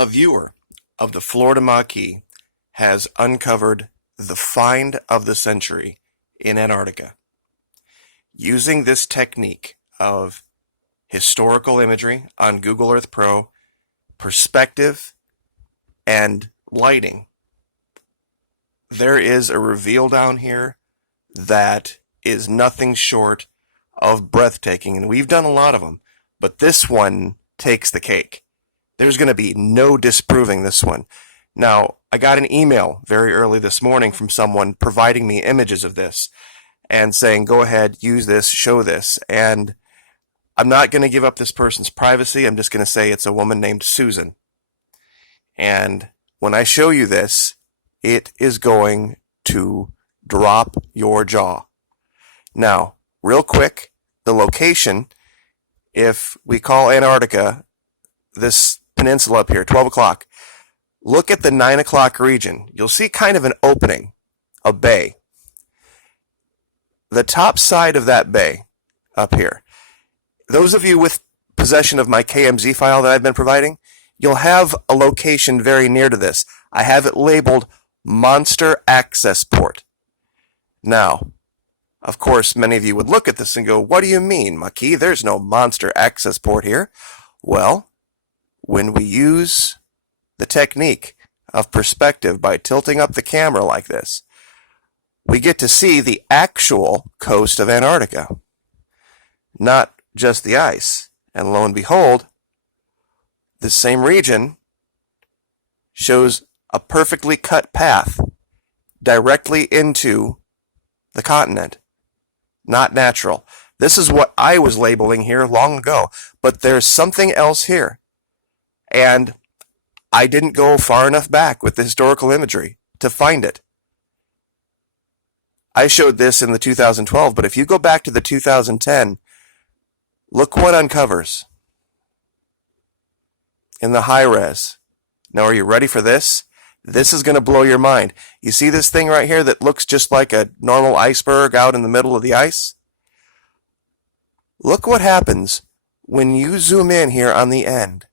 A viewer of the Florida Maquis has uncovered the find of the century in Antarctica. Using this technique of historical imagery on Google Earth Pro, perspective, and lighting, there is a reveal down here that is nothing short of breathtaking. And we've done a lot of them, but this one takes the cake. There's going to be no disproving this one. Now, I got an email very early this morning from someone providing me images of this and saying, go ahead, use this, show this. And I'm not going to give up this person's privacy. I'm just going to say it's a woman named Susan. And when I show you this, it is going to drop your jaw. Now, real quick, the location, if we call Antarctica this peninsula up here, 12 o'clock, look at the 9 o'clock region. You'll see kind of an opening, a bay. The top side of that bay up here, those of you with possession of my KMZ file that I've been providing, you'll have a location very near to this. I have it labeled Monster Access Port. Now, of course, many of you would look at this and go, what do you mean, Maquis? There's no Monster Access Port here. Well, when we use the technique of perspective by tilting up the camera like this, we get to see the actual coast of Antarctica, not just the ice. And lo and behold, this same region shows a perfectly cut path directly into the continent. Not natural. This is what I was labeling here long ago, but there's something else here. And I didn't go far enough back with the historical imagery to find it. I showed this in the 2012, but if you go back to the 2010, look what uncovers in the high res. Now, are you ready for this? This is going to blow your mind. You see this thing right here that looks just like a normal iceberg out in the middle of the ice? Look what happens when you zoom in here on the end.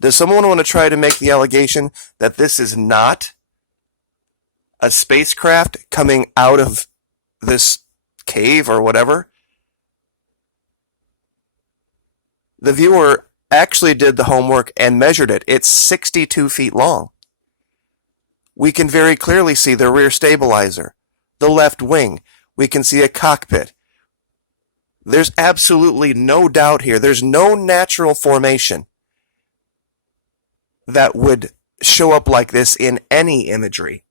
Does someone want to try to make the allegation that this is not a spacecraft coming out of this cave or whatever? The viewer actually did the homework and measured it. It's 62 feet long. We can very clearly see the rear stabilizer, the left wing. We can see a cockpit. There's absolutely no doubt here. There's no natural formation that would show up like this in any imagery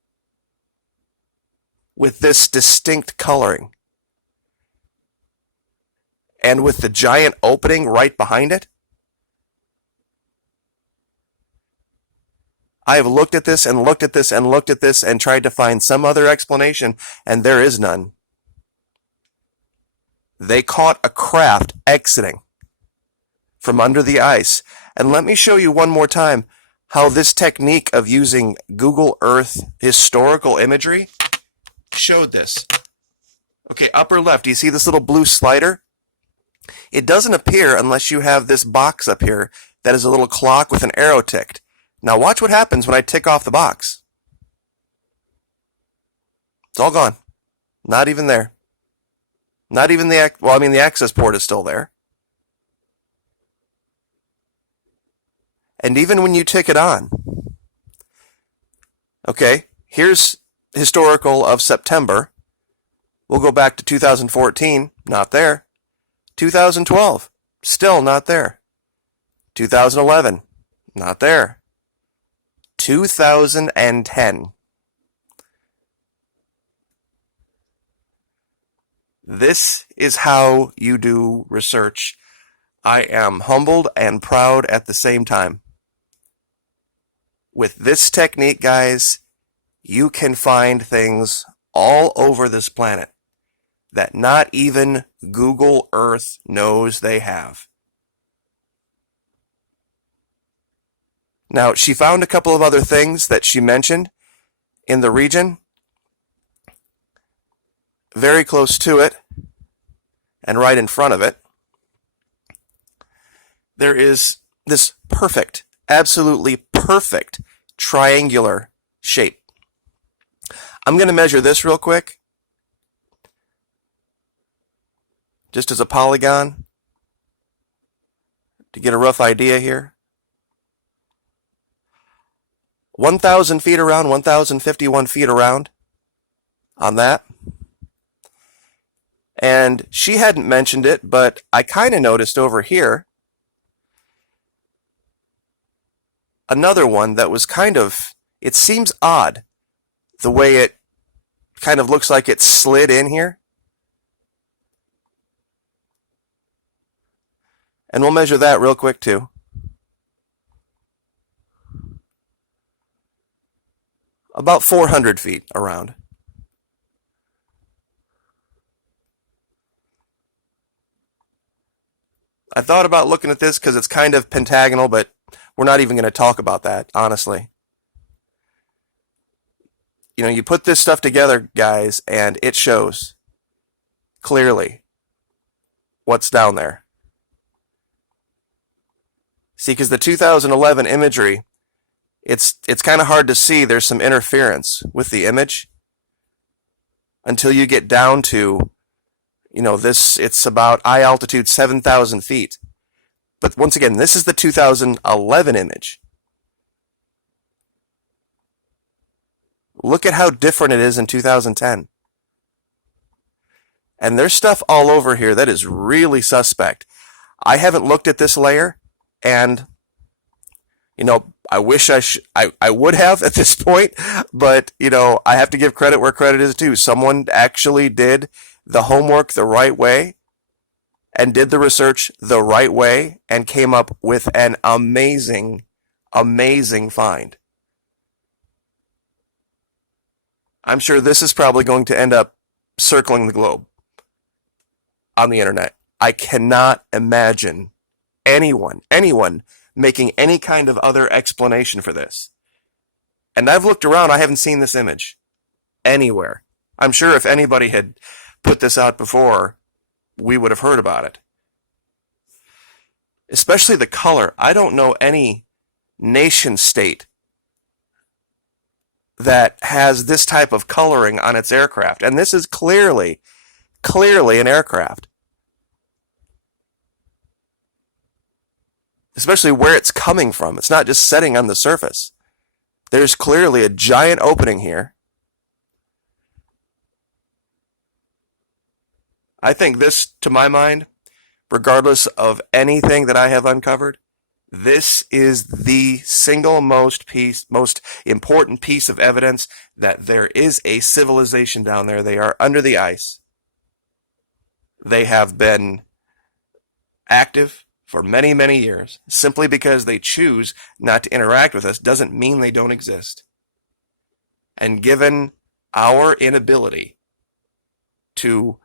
with this distinct coloring and with the giant opening right behind it. I have looked at this and looked at this and looked at this and tried to find some other explanation, and there is none. They caught a craft exiting from under the ice. And let me show you one more time how this technique of using Google Earth historical imagery showed this. Okay, upper left, do you see this little blue slider? It doesn't appear unless you have this box up here that is a little clock with an arrow ticked. Now watch what happens when I tick off the box. It's all gone. Not even there. Not even the access port is still there. And even when you tick it on, okay, here's historical of September. We'll go back to 2014, not there. 2012, still not there. 2011, not there. 2010. This is how you do research. I am humbled and proud at the same time. With this technique, guys, you can find things all over this planet that not even Google Earth knows they have. Now, she found a couple of other things that she mentioned in the region, very close to it, and right in front of it, there is this perfect, absolutely perfect triangular shape. I'm going to measure this real quick, just as a polygon, to get a rough idea here. 1,000 feet around, 1,051 feet around on that. And she hadn't mentioned it, but I kind of noticed over here another one that was kind of, it seems odd, the way it kind of looks like it slid in here. And we'll measure that real quick too. About 400 feet around. I thought about looking at this because it's kind of pentagonal, but we're not even going to talk about that, honestly. You know, you put this stuff together, guys, and it shows clearly what's down there. See, because the 2011 imagery, it's kind of hard to see. There's some interference with the image until you get down to, you know, this, it's about eye altitude 7,000 feet. But once again, this is the 2011 image. Look at how different it is in 2010. And there's stuff all over here that is really suspect. I haven't looked at this layer, and you know, I wish I would have at this point, but you know, I have to give credit where credit is due. Someone actually did the homework the right way and did the research the right way and came up with an amazing, amazing find. I'm sure this is probably going to end up circling the globe on the internet. I cannot imagine anyone making any kind of other explanation for this. And I've looked around, I haven't seen this image anywhere. I'm sure if anybody had put this out before, we would have heard about it. Especially the color. I don't know any nation state that has this type of coloring on its aircraft. And this is clearly an aircraft. Especially where it's coming from. It's not just setting on the surface. There's clearly a giant opening here. I think this, to my mind, regardless of anything that I have uncovered, this is the single most important piece of evidence that there is a civilization down there. They are under the ice. They have been active for many, many years. Simply because they choose not to interact with us doesn't mean they don't exist. And given our inability to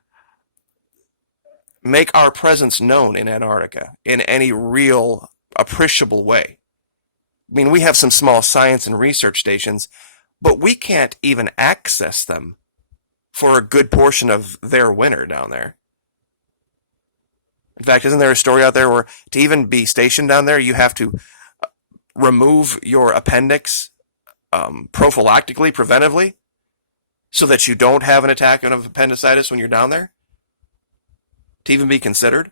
make our presence known in Antarctica in any real appreciable way. I mean, we have some small science and research stations, but we can't even access them for a good portion of their winter down there. In fact, isn't there a story out there where to even be stationed down there, you have to remove your appendix prophylactically, preventively, so that you don't have an attack of appendicitis when you're down there? To even be considered?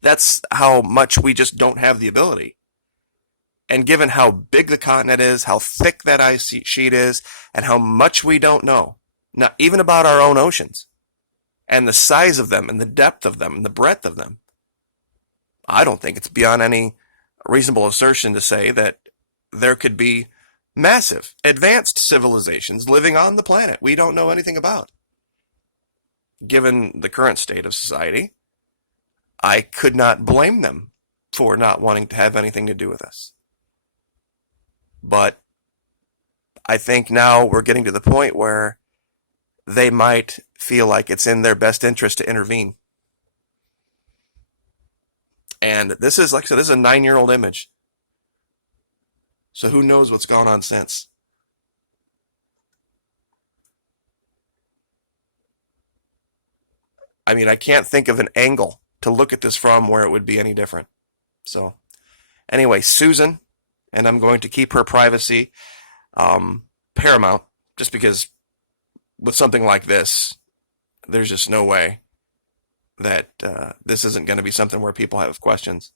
That's how much we just don't have the ability. And given how big the continent is, how thick that ice sheet is, and how much we don't know, not even about our own oceans, and the size of them, and the depth of them, and the breadth of them, I don't think it's beyond any reasonable assertion to say that there could be massive, advanced civilizations living on the planet we don't know anything about. Given the current state of society, I could not blame them for not wanting to have anything to do with us. But I think now we're getting to the point where they might feel like it's in their best interest to intervene. And this is, like I said, this is a 9-year-old image. So who knows what's gone on since. I mean, I can't think of an angle to look at this from where it would be any different. So, anyway, Susan, and I'm going to keep her privacy paramount, just because with something like this, there's just no way that this isn't going to be something where people have questions.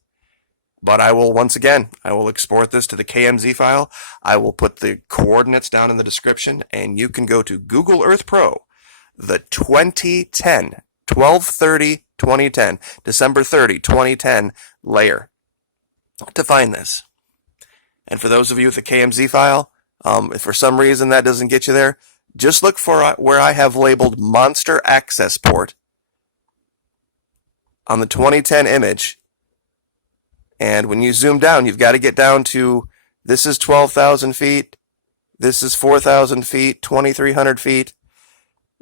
But I will, once again, I will export this to the KMZ file. I will put the coordinates down in the description, and you can go to Google Earth Pro, the 2010, 12/30/2010, December 30, 2010 layer to find this. And for those of you with the KMZ file, if for some reason that doesn't get you there, just look for where I have labeled Monster Access Port on the 2010 image. And when you zoom down, you've got to get down to, this is 12,000 feet, this is 4,000 feet, 2,300 feet.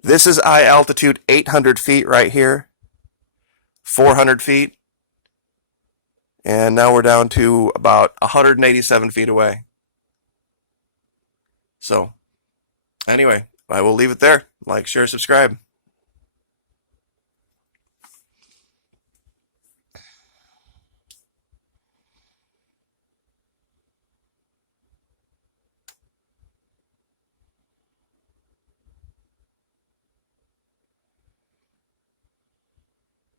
This is eye altitude 800 feet right here, 400 feet. And now we're down to about 187 feet away. So, anyway, I will leave it there. Like, share, subscribe.